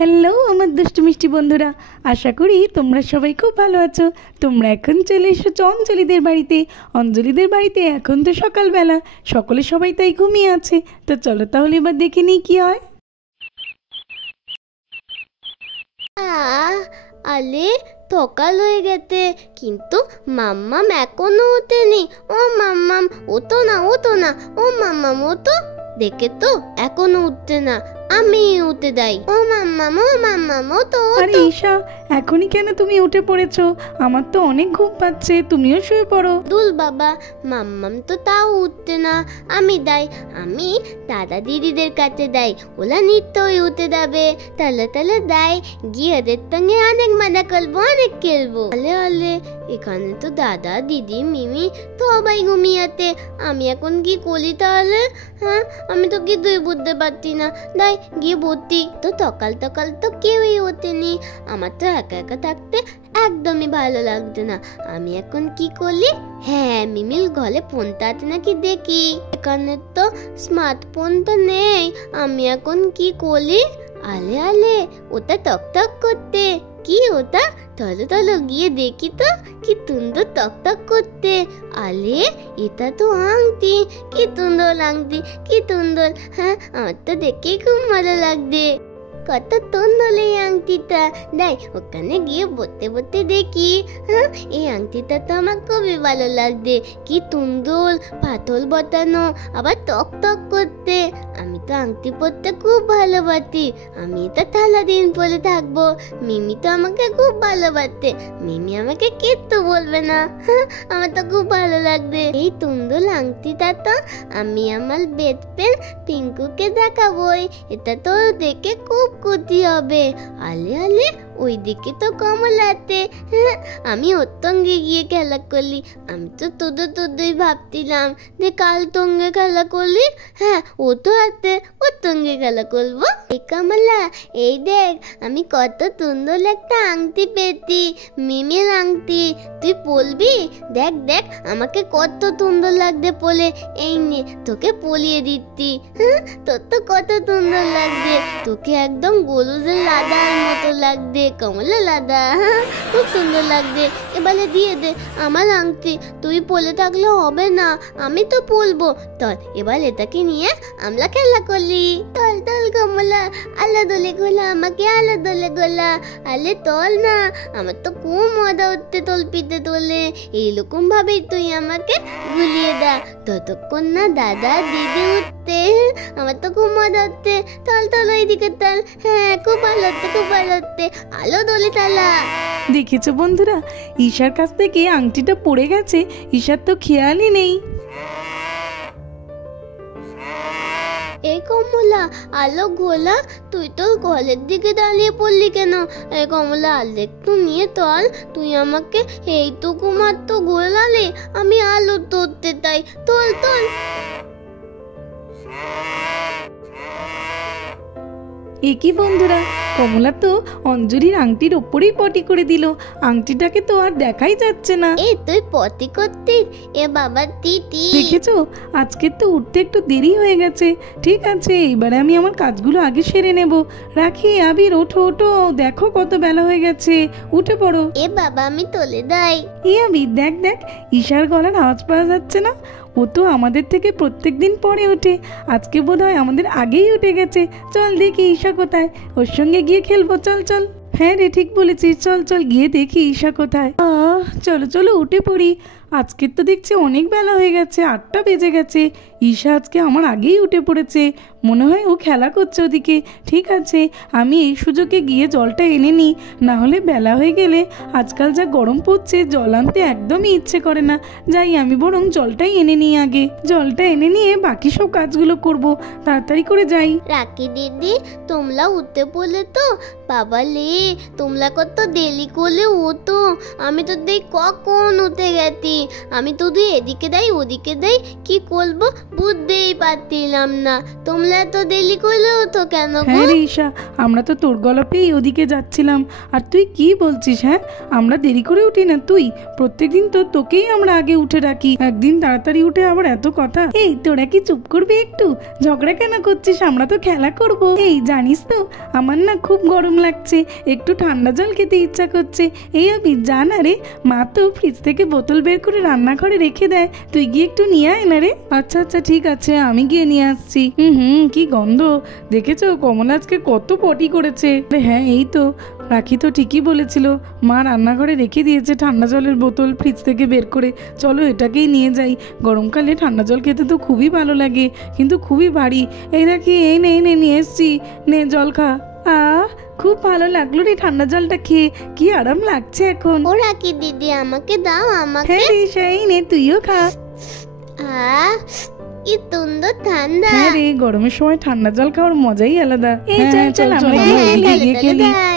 Hello আমার দুষ্টু মিষ্টি বন্ধুরা, আশা করি তোমরা সবাই খুব ভালো আছো। তোমরা এখন চলে এসেছো অঞ্জলিদের বাড়িতে। অঞ্জলিদের বাড়িতে এখন তো সকালবেলা, সকলে সবাই তাই ঘুমিয়ে আছে। তো চলো তাহলে এবার দেখে নিই কি হয়। আলে সকাল হয়ে গেছে, কিন্তু মাম্মাম এখনো ওঠেনি। ও মাম্মাম ওঠো না, ওঠো না, ও মাম্মাম ওঠো। দেখে তো এখনো উঠছে না, আমি উঠে দেই। ও মাম্মাম, ও মাম্মাম ওঠো। আরে ঈশা, এখনই কেন তুমি উঠে পড়েছো? আমার তো অনেক ঘুম পাচ্ছে, তুমিও শুয়ে পড়ো। দুল বাবা, মাম্মাম তো তাও উঠছে না। আমি দেই, আমি দাদা দিদিদের কাছে দেই, ওরা নিত্যই উঠে যাবে। তাহলে তাহলে দেয়, গিয়ে ওদের সঙ্গে অনেক মজা করবো, অনেক খেলবো। আলে আলে, এখানে তো দাদা দিদি মিমি সবাই ঘুমিয়েতে, আমি এখন কি করি তাহলে? হ্যাঁ, আমি তো কিছুই বুঝতে পারছি না। দাই গিয়ে ভর্তি। তো সকাল সকাল তো কেউই ওঠেনি, আমার তো একা একা থাকতে একদমই ভালো লাগছে না। আমি এখন কি করলি? হ্যাঁ, মিমির ঘরে ফোনটা আছে নাকি দেখি। এখানে তো স্মার্টফোনটা নেই, আমি এখন কি করলি? আলে আলে, ওটা টক টক করতে। কি ওটা? চলো চলো গিয়ে দেখি তো, কি সুন্দর টক টক করতে। আলে, এটা তো আংটি, কি সুন্দর আংটি, কি সুন্দর। হ্যাঁ, আমার তো দেখেই খুব ভালো লাগছে। কত সুন্দর এই আংটিটা। দেখ ওখানে গিয়ে বসতে বসতে দেখি। হ্যাঁ, এই আংটিটা তো আমার খুবই ভালো লাগছে। কি সুন্দর পাথর বসানো, আবার টক টক করতে। আমি তো আংটি পরতে খুব ভালোবাসি, আমি তো সারা দিন পরে থাকবো। মিমি তো আমাকে খুব ভালোবাসে, মিমি আমাকে কিচ্ছু বলবে না। হ্যাঁ, আমার তো খুব ভালো লাগছে। এই সুন্দর আংটিটা তো আমি আমার বেস্ট ফ্রেন্ড টিঙ্কুকে দেখাবোই, এটা তো দেখে খুব খুশি হবে। আলে আলে, ওই দিকে তো কমলাতে। হ্যাঁ, আমি ওর সঙ্গে গিয়ে খেলা করলি। আমি তো তোদের ভাবছিলাম যে কাল সঙ্গে খেলা করলি। হ্যাঁ, ও তো আছে, ওর সঙ্গে খেলা করবো। এই কমলা, এই দেখ আমি কত সুন্দর একটা আংটি পেয়েছি, মিমির আংটি। তুই পরবি? দেখ দেখ আমাকে কত সুন্দর লাগছে পরে। এই নে, তোকে পরিয়ে দিচ্ছি। হ্যাঁ, তোর তো কত সুন্দর লাগছে, তোকে একদম গরুদের লাদার মতো লাগছে, কমলা লাদা। খুব সুন্দর লাগছে। এবারে দিয়ে দে আমার আংটি, তুই পরে থাকলে হবে না, আমি তো পরবো। চল এবার এটাকে নিয়ে আমরা খেলা করলি। তল তল কমলা, আলা দোলে গোলা, আমাকে আলা দোলে গোলা। আলে তল না, আমার তো খুব মজা হচ্ছে তোল পিঠে তোলে। এইরকম ভাবেই তুই আমাকে ভুলিয়ে দা, ততক্ষণ না দাদা দিদি উঠতে। আমার তো খুব মজা হচ্ছে। তল তল ওইদিকে তল। হ্যাঁ, খুব ভালো হচ্ছে, খুব ভালো হচ্ছে। আলো দোলে তালা। দেখেছো বন্ধুরা, ঈশার কাছ থেকে আংটিটা পড়ে গেছে, ঈশার তো খেয়ালই নেই। এই কমলা, আলো ঘোলা, তুই তোর ঘরের দিকে দাঁড়িয়ে পড়লি কেন? এই কমলা, আলো একটু নিয়ে তল। তুই আমাকে এইটুকু মাত্র ঘোলালে, আমি আলো ধরতে তাই। তোল তোল। এ কি বন্ধুরা, কমলা তো অঞ্জলির আংটির ওপরেই পটি করে দিল। আংটিটাকে তো আর দেখাই যাচ্ছে না। এই তুই পটি করতিস? এ বাবা তিতি, দেখেছো, আজকে তো উঠতে একটু দেরি হয়ে গেছে। ঠিক আছে, এবারে আমি আমার কাজগুলো আগে সেরে নেব। রাখি, আবির ওঠো ওঠো, দেখো কত বেলা হয়ে গেছে, উঠে পড়ো। এ বাবা আমি তোলে দেয়। এ আবির, দেখ দেখ, ঈশার গলার আওয়াজ পাওয়া যাচ্ছে না? ও তো আমাদের থেকে প্রত্যেক দিন পরে ওঠে, আজকে বোধহয় আমাদের আগেই উঠে গেছে। চল দেখি ঈশা কোথায়, ওর সঙ্গে গিয়ে খেলবো। চল চল। হ্যাঁ রে, ঠিক বলেছিস, চল চল গিয়ে দেখি ঈশা কোথায়। চলো চলো উঠে পড়ি। আজকের তো দেখছি অনেক বেলা হয়ে গেছে, 8টা বেজে গেছে। ঈশা আজকে আমার আগেই উঠে পড়েছে, মনে হয় ও খেলা করছে ওদিকে। ঠিক আছে, আমি এই সুযোগে গিয়ে জলটা এনে নিই, না হলে বেলা হয়ে গেলে আজকাল যা গরম পড়ছে, জল আনতে একদমই ইচ্ছে করে না। যাই, আমি বরং জলটাই এনে নিই আগে। জলটা এনে নিয়ে বাকি সব কাজগুলো করব। তাড়াতাড়ি করে যাই। রাখি দিদি, তোমরা উঠতে পড়লে তো? বাবা লে, তোমরা কত দেরি করলে ওঠো, আমি তো দেখ কখন উঠে গেছি। আমি তো তুই এদিকে দেই ওদিকে দেই, কি করবো বুঝতেই পারছিলাম না। তোমরা এত দেরি করলে তো কেন গো? হ্যাঁ রে ঈশা, আমরা তো তোর গল্পেই ওদিকে যাচ্ছিলাম। আর তুই কি বলছিস? হ্যাঁ, আমরা দেরি করে উঠি না? তুই প্রত্যেকদিন তো তোকেই আমরা আগে উঠে রাখি, একদিন তাড়াতাড়ি উঠে আবার এত কথা। এই তোরা কি চুপ করবি একটু? ঝগড়া কেন করছিস? আমরা তো খেলা করব। এই জানিস তো আমার না খুব গরম লাগছে, একটু ঠান্ডা জল খেতে ইচ্ছা করছে। এই আবি জানা রে, মা তো ফ্রিজ থেকে বোতল বের করে রান্নাঘরে রেখে দেয়, তুই গিয়ে একটু নিয়ে আয় না রে। আচ্ছা আচ্ছা ঠিক আছে, আমি গিয়ে নিয়ে আসছি। কি গন্ধ! দেখেছো কমলা আজকে কত পটি করেছে। হ্যাঁ এই তো, রাখি তো ঠিকই বলেছিল, মা রান্নাঘরে রেখে দিয়েছে ঠান্ডা জলের বোতল ফ্রিজ থেকে বের করে। চলো এটাকেই নিয়ে যাই, গরমকালে ঠান্ডা জল খেতে তো খুবই ভালো লাগে, কিন্তু খুবই ভারী। এই রাখি, এই নে নিয়ে এসছি, নে জল খা। খুব ভালো লাগলো রে ঠান্ডা জলটা খেয়ে, কি আরাম লাগছে এখন। ও রাখি দিদি, আমাকে দাও আমাকে। হ্যাঁ রে, সেই নে তুইও খা। কি সুন্দর ঠান্ডা। হ্যাঁ রে, গরমের সময় ঠান্ডা জল খাওয়ার মজাই আলাদা।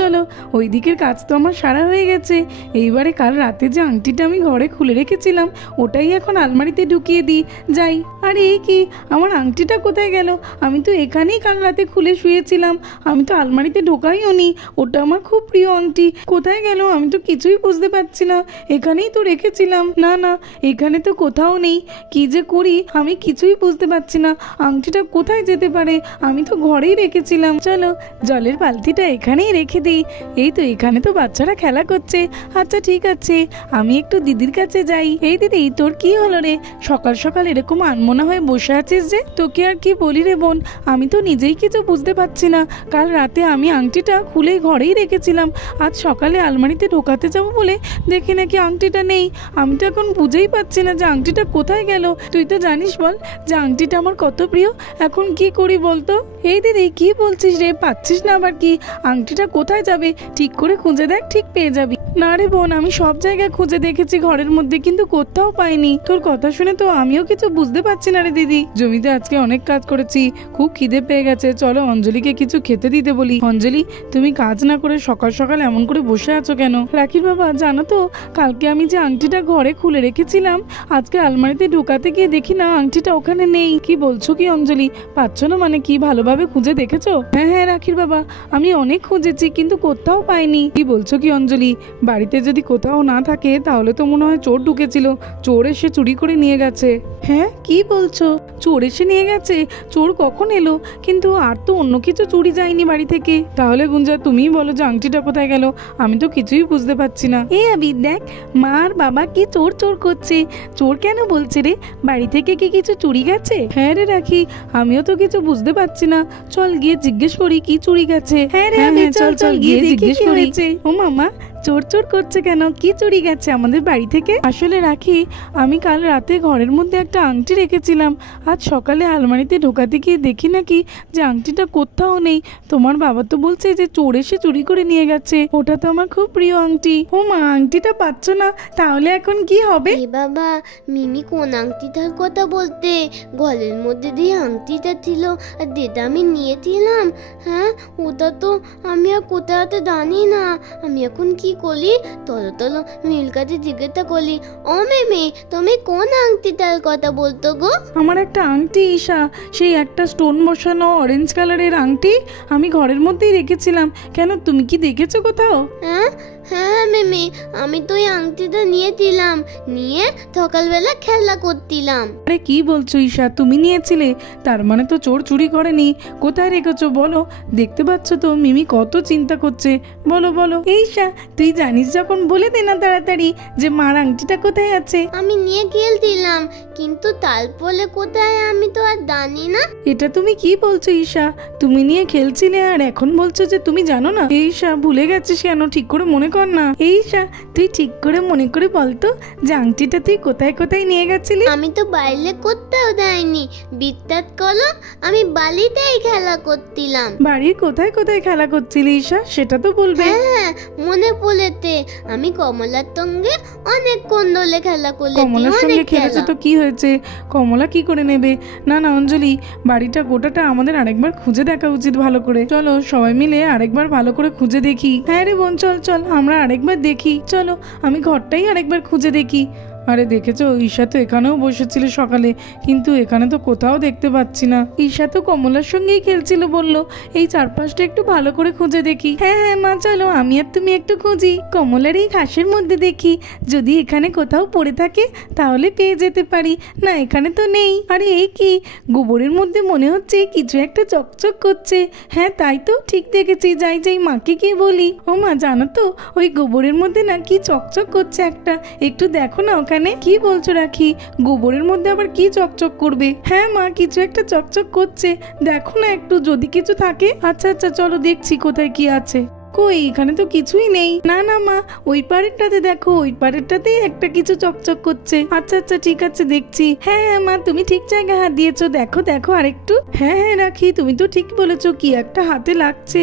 চলো, ওই দিকের কাজ তো আমার সারা হয়ে গেছে। এইবারে কাল রাতে যে আংটিটা আমি ঘরে খুলে রেখেছিলাম, ওটাই এখন আলমারিতে ঢুকিয়ে দিই। যাই। আরে এই কি, আমার আংটিটা কোথায় গেল? আমি তো এখানেই কাল রাতে খুলে শুয়েছিলাম, আমি তো আলমারিতে ঢোকাইও নি। ওটা আমার খুব প্রিয় আংটি, কোথায় গেল আমি তো কিছুই বুঝতে পারছি না। এখানেই তো রেখেছিলাম। না না, এখানে তো কোথাও নেই। কি যে করি আমি কিছুই বুঝতে পারছি না, আংটিটা কোথায় যেতে পারে? আমি তো ঘরেই রেখেছিলাম। চলো জলের বালতিটা এখানেই রেখে দিই। এই তো এখানে তো বাচ্চারা খেলা করছে। আচ্ছা ঠিক আছে, আমি একটু দিদির কাছে যাই। এই দিদি, তোর কি হলো রে? সকাল সকাল এরকম আনমনা হয়ে বসে আছিস যে? তোকে আর কি বলি রে বোন, আমি তো নিজেই কিছু বুঝতে পারছি না। কাল রাতে আমি আংটিটা খুলে ঘরেই রেখেছিলাম, আজ সকালে আলমারিতে ঢোকাতে যাবো বলে দেখি নাকি আংটিটা নেই। আমি তো এখন বুঝেই পাচ্ছি না যে আংটিটা কোথায় গেল। তুই তো জানিস বল যে আংটিটা আমার কত প্রিয়, এখন কি করি বলতো? এই দিদি, কি বলছিস রে? পাচ্ছিস না আবার কি? আংটিটা কোথায় যাবে? ঠিক করে খুঁজে দেখ, ঠিক পেয়ে যাবি। না রে বোন, আমি সব জায়গায় খুঁজে দেখেছি ঘরের মধ্যে, কিন্তু কোথাও পাইনি। তোর কথা শুনে তো আমিও কিছু বুঝতে পারছি না রে দিদি। জমিতে আজকে অনেক কাজ করেছি, খুব খিদে পেয়ে গেছে। চলো অঞ্জলিকে কিছু খেতে দিতে বলি। অঞ্জলি, তুমি কাজ না করে সকাল সকাল এমন করে বসে আছো কেন? রাখির বাবা, জানো তো কালকে আমি যে আংটিটা ঘরে খুলে রেখেছিলাম, আজকে আলমারিতে ঢোকাতে গিয়ে দেখি না আংটিটা ওখানে নেই। কি বলছো কি অঞ্জলি? পাচ্ছ না মানে কি? ভালোভাবে খুঁজে দেখেছো? হ্যাঁ হ্যাঁ রাখির বাবা, আমি অনেক খুঁজেছি কিন্তু কোথাও পাইনি। কি বলছো কি অঞ্জলি? বাড়িতে যদি কোথাও না থাকে তাহলে তো মনে হয় চোর ঢুকেছিল, চোর এসে চুরি করে নিয়ে গেছে। হ্যাঁ কি বলছো? চোর এসে নিয়ে গেছে? চোর কখন এলো? কিন্তু আর তো অন্য কিছু চুরি যায়নি বাড়ি থেকে। তাহলে গুঞ্জা তুমিই বলো যে আংটিটা কোথায় গেল, আমি তো কিছুই বুঝতে পারছি না। এই আবি দেখ, মা আর বাবা কি চোর চোর করছে। চোর কেন বলছে রে? বাড়ি থেকে কি কিছু চুরি গেছে? হ্যাঁ রে রাখি, আমিও তো কিছু বুঝতে পারছি না। চল গিয়ে জিজ্ঞেস করি কি চুরি গেছে। হ্যাঁ রে, চল চল গিয়ে জিজ্ঞেস করি। ও মামা, চোর চোর করছে কেন? কি চুরি গেছে আমাদের বাড়ি থেকে? আসলে রাখি, আমি কাল রাতে ঘরের মধ্যে একটা আংটি রেখেছিলাম, আজ সকালে আলমারিতে ঢোকাতে গিয়ে দেখি নাকি যে আংটিটা কোথাও নেই। তোমার বাবা তো বলছে যে চোর এসে চুরি করে নিয়ে গেছে, ওটা তো আমার খুব প্রিয় আংটি। ও মা, আংটিটা পাচ্ছ না, তাহলে এখন কি হবে? এ বাবা, মিমি কোন আংটিটার কথা বলতে? গলের মধ্যে দিয়ে আংটিটা ছিল আর যেটা আমি নিয়েছিলাম, হ্যাঁ ওটা তো আমি আর কোথাও জানি না। আমি এখন কি করি? তলো তলো মিল কাছে জিজ্ঞাসা করলি, ও মিমি তুমি কোন আংটিটার কথা বলতো গো? আমার একটা আংটি ঈশা, সেই একটা স্টোন বসানো অরেঞ্জ কালারের আংটি আমি ঘরের মধ্যেই রেখেছিলাম। কেন, তুমি কি দেখেছো কোথাও? হ্যাঁ হ্যাঁ মিমি, আমি তো এই আংটিটা নিয়েছিলাম, নিয়ে সকালবেলা খেলা করছিলাম। আরে কি বলছো ঈশা, তুমি নিয়েছিলে? তার মানে তো চোর চুরি করেনি। কোথায় রেখেছো বলো? দেখতে পাচ্ছ তো মিমি কত চিন্তা করছে। বলো বলো। ঈশা, তুই জানিস যখন বলে দে না তাড়াতাড়ি যে মার আংটিটা কোথায় আছে। আমি নিয়ে খেলছিলাম, কিন্তু তারপরে কোথায় আমি তো আর জানি না। এটা তুমি কি বলছো ঈশা? তুমি নিয়ে খেলছিলে আর এখন বলছো যে তুমি জানো না? ঈশা, ভুলে গেছিস কেন? ঠিক করে মনে কর না। ঈশা, তুই ঠিক করে মনে করে বলতো যে আংটিটা তুই কোথায় কোথায় নিয়ে গেছিলি? আমি তো বাইরে কোথাও যাইনি, বিদ্যাত করো আমি বালিতেই খেলা করছিলাম। বাড়ির কোথায় কোথায় খেলা করছিলি ঈশা, সেটা তো বলবে। হ্যাঁ মনে পড়েতে, আমি কমলার সঙ্গে অনেকক্ষণ ধরে খেলা করলাম। কমলার সঙ্গে খেলেছো তো কি হয়েছে? কমলা কি করে নেবে? না না অঞ্জলি, বাড়িটা গোটাটা আমাদের আরেকবার খুঁজে দেখা উচিত ভালো করে। চলো সবাই মিলে আরেকবার ভালো করে খুঁজে দেখি। হ্যাঁ রে বোন, চল চল আমরা আরেকবার দেখি। চলো আমি ঘরটাই আরেকবার খুঁজে দেখি। আরে দেখেছো, ঈশা তো এখানেও বসেছিল সকালে, কিন্তু এখানে তো কোথাও দেখতে পাচ্ছি না। ঈশা তো কমলার সঙ্গেই খেলছিল, বললো এই চারপাশটা একটু ভালো করে খুঁজে দেখি। হ্যাঁ হ্যাঁ মা, চলো আমি আর তুমি একটু খুঁজি, কমলার এই ঘাসের মধ্যে দেখি, যদি এখানে কোথাও পড়ে থাকে তাহলে পেয়ে যেতে পারি। না, এখানে তো নেই। আরে এই কি, গোবরের মধ্যে মনে হচ্ছে কিছু একটা চকচক করছে। হ্যাঁ তাই তো, ঠিক দেখেছি, যাই যাই মাকে গিয়ে বলি। ও মা, জানো তো ওই গোবরের মধ্যে না কি চকচক করছে একটা, একটু দেখো না ওখানে। কি বলছো রাখি, গোবরের মধ্যে আবার কি চকচক করবে? হ্যাঁ মা, কিছু একটা চকচক করছে, দেখো না একটু, যদি কিছু থাকে। আচ্ছা আচ্ছা চলো দেখছি কোথায় কি আছে। কই, এখানে তো কিছুই নেই। না না মা, ওই পাড়েরটাতে দেখো, ওই পাড়েরটাতেই একটা কিছু চকচক করছে। আচ্ছা আচ্ছা ঠিক আছে, দেখছি। হ্যাঁ হ্যাঁ মা, তুমি ঠিক জায়গায় হাত দিয়েছো, দেখো দেখো আরেকটু। হ্যাঁ হ্যাঁ রাখি, তুমি তো ঠিক বলেছো, কি একটা হাতে লাগছে।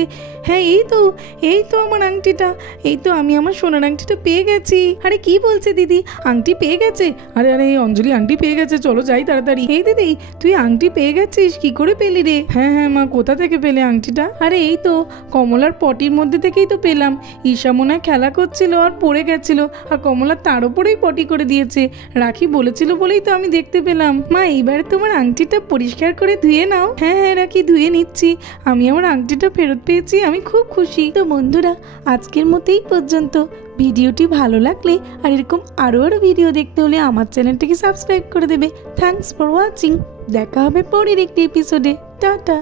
হ্যাঁ এই তো আমার আংটিটা, এই তো আমি আমার সোনার আংটিটা পেয়ে গেছি। আরে কি বলছে দিদি, আংটি পেয়ে গেছে? আরে আরে এই অঞ্জলি আংটি পেয়ে গেছে, চলো যাই তাড়াতাড়ি। এই দিদি, তুই আংটি পেয়ে গেছিস, কি করে পেলি রে? হ্যাঁ হ্যাঁ মা, কোথা থেকে পেলে আংটিটা? আরে এই তো কমলার পটির মধ্যে থেকেই তো পেলাম। ঈশা মনে হয় খেলা করছিল আর পড়ে গেছিল, আর কমলা তার উপরেই পটি করে দিয়েছে। রাখি বলেছিল বলেই তো আমি দেখতে পেলাম। মা, এইবার তোমার আংটিটা পরিষ্কার করে ধুয়ে নাও। হ্যাঁ হ্যাঁ রাখি, ধুয়ে নিচ্ছি। আমি আমার আংটিটা ফেরত পেয়েছি, আমি খুব খুশি। তো বন্ধুরা, আজকের মতোই পর্যন্ত। ভিডিওটি ভালো লাগলে আর এরকম আরো ভিডিও দেখতে হলে আমার চ্যানেলটিকে সাবস্ক্রাইব করে দেবে। Thanks for watching. দেখা হবে পরের একটি এপিসোডে। টাটা।